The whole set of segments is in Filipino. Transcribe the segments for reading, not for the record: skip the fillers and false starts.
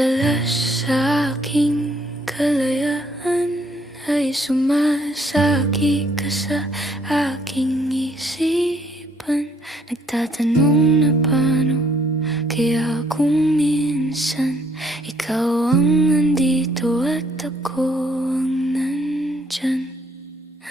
Madalas sa aking kalayaan ay sumasagi ka sa aking isipan. Nagtatanong na paano kaya kung minsan ikaw ang nandito at ako ang nandyan.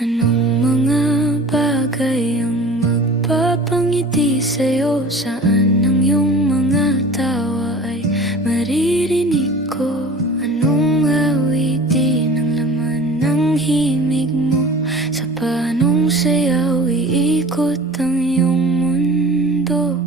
Anong mga bagay ang magpapangiti sa'yo? Saan ang iyong mga tawa ay maririnig ko? Anong awitin ang laman ng himig mo? Sa paanong sayaw iikot ang iyong mundo?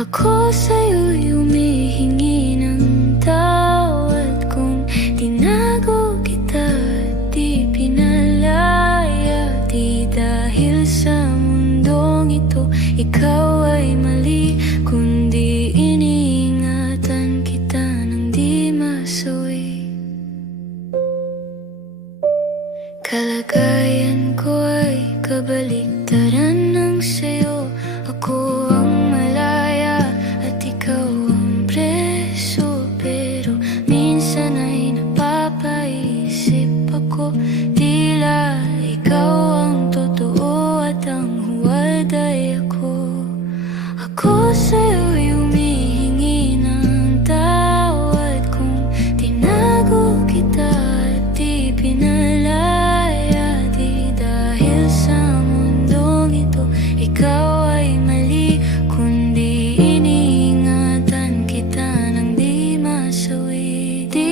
Ako sa'yo'y humihingi ng tawad kung tinago kita at di pinalaya. Di dahil sa mundong ito ikaw ay mali, kundi iniingatan kita ng di masawi. Kalagayan ko ay kabaligtaran ng sayo. Ako ang malaya at ikaw ang preso. Pero minsan ay napapaisip ako, tila ikaw ang totoo at ang huwad ay ako. Ako sa'yo'y humihingi ng tawad kung tinago kita at di pinalaya. Di dahil sa mundong ito ikaw ay mali, kundi iniingatan kita ng di masawi. Di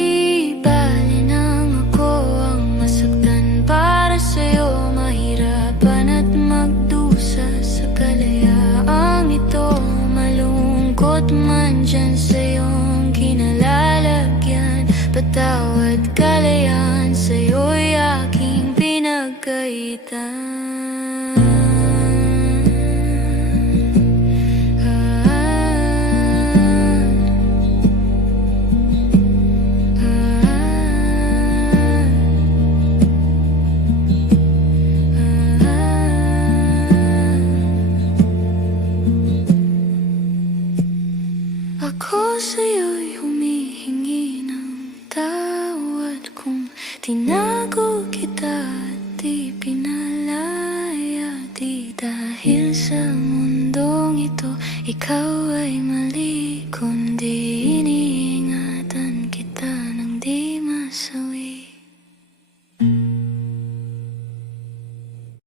bali nang ako ang masaktan para sa'yo, mahirapan at magdusa sa kalayaang ito. Malungkot man dyan sa iyong kinalalagyan, patawad kalayaan sa'yo'y aking pinagkaitan. Ako sa'yo'y humihingi ng tawad kung tinago kita at di pinalaya. Di dahil sa mundong ito ikaw ay mali, kundi